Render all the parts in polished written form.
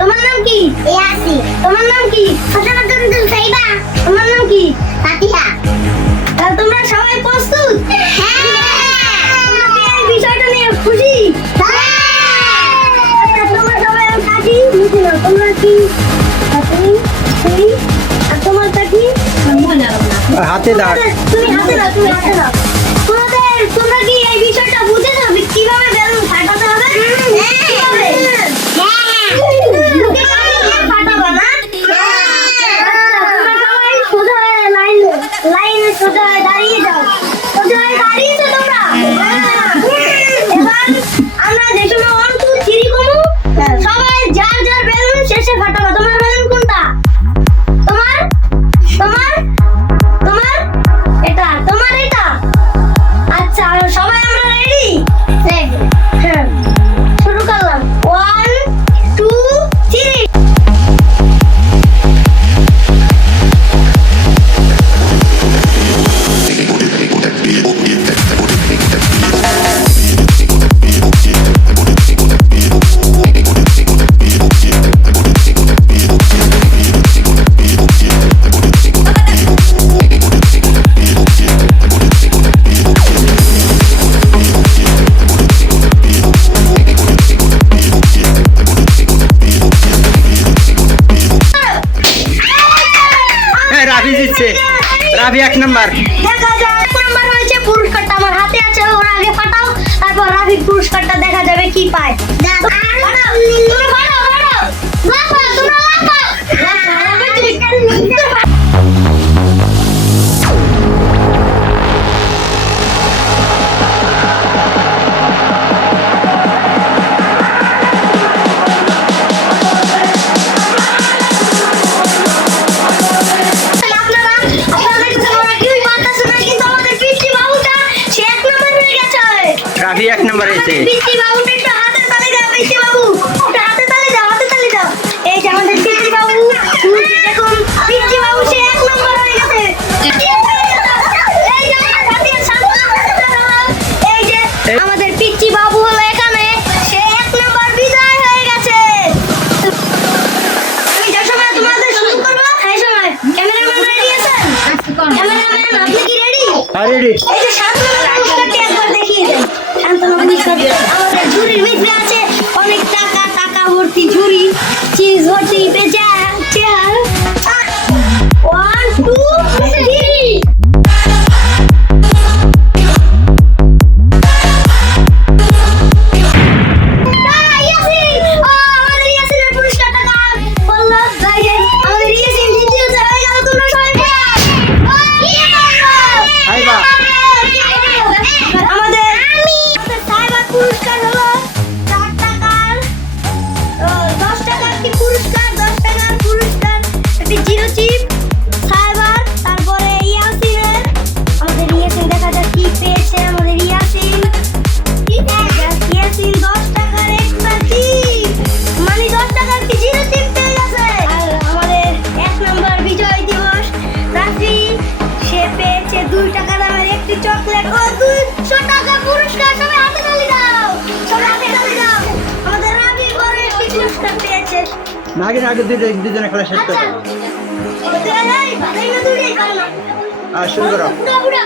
তোমার নাম কি? ইয়াসি। তোমার নাম কি? ফাতেমা তুল সাইবা। তোমার নাম কি? ফাতিহা। তাহলে তোমরা সবাই প্রস্তুত? হ্যাঁ। তোমরা কি এই বিষয়টা নিয়ে খুশি? হ্যাঁ। তোমরা সবাই কাঠি মুখে নাও। তোমরা কি কাঠি? আর তোমারটা কি? হাতে দাও। তুমি হাতে দাও, তুমি হাতে দাও। তোমরা কি এই বিষয়টা বুঝেছো কিভাবে বেলুন ফাটাতে হবে? কিভাবে? ফাটাবো না? তোমরা সবাই সোজা হয়ে লাইনে সোজা হয়ে দাঁড়িয়ে যাও। সোজা হয়ে দাঁড়িয়েছো তোমরা? এবার আমরা যে সময় 1 2 3 করব সবাই যার যার বেলুন শেষে ফাটাবো। তোমার বেলুন কোনটা? তোমার তোমার তোমার এটা, তোমার এটা। আচ্ছা সবাই আমরা রেডি? রেডি। হ্যাঁ শুরু করলাম। 1 2 3। রাফি জিতছে। রাফি 1 নাম্বার। দেখা যাক 1 নাম্বার হয়েছে। পুরস্কারটা আমার হাতে আছে, ওরা আগে ফাটাও, তারপর রাফি পুরস্কারটা দেখা যাবে কি পায়। তুমি ফাটাও, ফাটাও, লাফাও, তোমরা লাফাও। রাফি 1 নাম্বার হয়েছে। পিচ্চি বাবুটা একটু হাতে তালি দাও। পিচ্চি বাবু একটু হাতে তালি দাও, হাতে তালি দাও। এই যে আমাদের পিচ্চি বাবু, দেখুন পিচ্চি বাবু সে 1 নাম্বার হয়ে গেছে। এই যে আমাদের পিচ্চি বাবু হলো এখানে, সে 1 নাম্বার বিজয় হয়ে গেছে। আমি যে সময় তোমাদের শুরু করবো সেই সময় ক্যামেরাম্যান রেডি আছেন? ক্যামেরাম্যান আপনি কি রেডি? হ্যাঁ রেডি। এই যে সাতনাম্বার পুরস্কারটি একবার দেখিয়ে দেন। আমাদের ঝুড়ির ভিতরে আছে অনেক টাকা, টাকা ভর্তি ঝুড়ি, চিজ ভর্তি চেয়ার। 1 2 3। চকলেট ও 200 টাকা পুরস্কার। সবাই হাতে তালি দাও, সবাই হাতে তালি দাও। আমাদের রাবি বড় একটি পুরস্কার পেয়েছে। নাগে নাগে দুজনে খেলা শেষ করো। এই ভালোই না দুটোই করো না। শুরু করো। পুরা পুরা।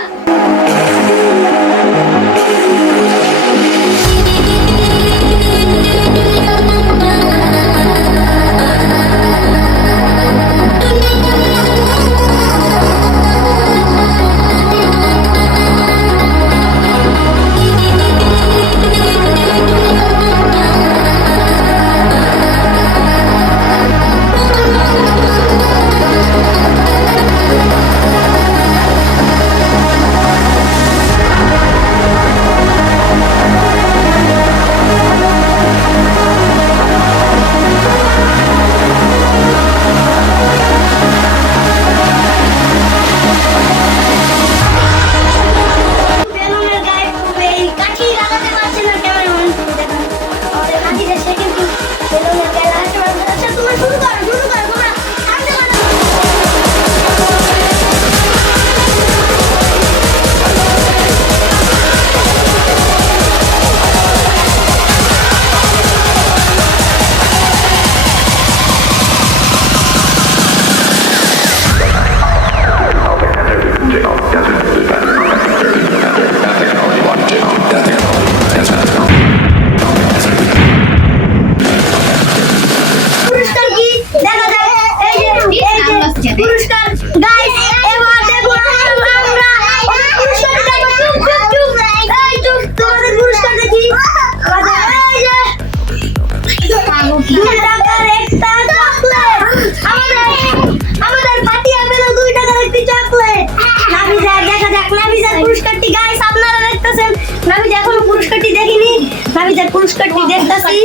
পুরস্কারটি দেখতাছি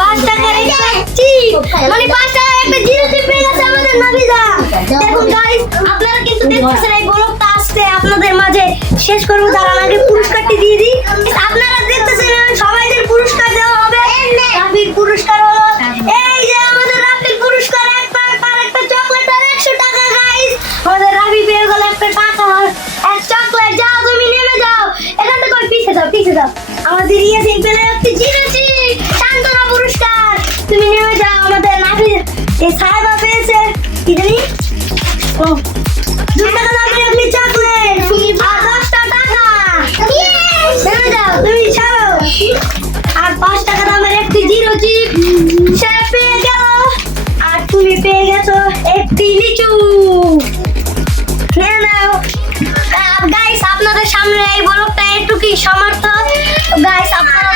5 টাকার একটা চিপ, মানে 5 টাকার একটা জিরো চিপ পেয়ে গেছে আমাদের নাবিদা। দেখুন গাইস, আপনারা কিন্তু দেখতেছেন এই ব্লগটা আসছে আপনাদের মাঝে শেষ করব, তার আগে পুরস্কারটি দিয়ে দিই। আপনারা দেখতেছেন সবাইদের পুরস্কার দেওয়া হবে। রাফির পুরস্কার হলো এই যে আমাদের রাফির পুরস্কার একটা চকলেট আর 100 টাকা গাইস। আমাদের রাফি পেয়ে গেল একটা টাকা আর এক চকলেট। যাও তুমি নেমে যাও এখান থেকে, ওই পিছে যাও। আমাদের ইয়াসিন পেলে একটি জিরো চিপ সান্ত্বনা পুরস্কার। তুমি নেমে যাও। আমাদের রাফি এই সাহেবা পেয়েছে কি জানি ও 2 টাকা দামের একটি চকলেট আর 10টা টাকা। নেমে যাও তুমি, ছাড়ো। আর 5 টাকা দামের একটি জিরো চিপ সে পেয়ে গেল। আর তুমি পেয়ে গেছো একটি লিচু। নিয়ে নাও গাইস, আপনাদের সামনে এই ব্লগটা একটুকুই সমাপ্ত। গাইস আপনারা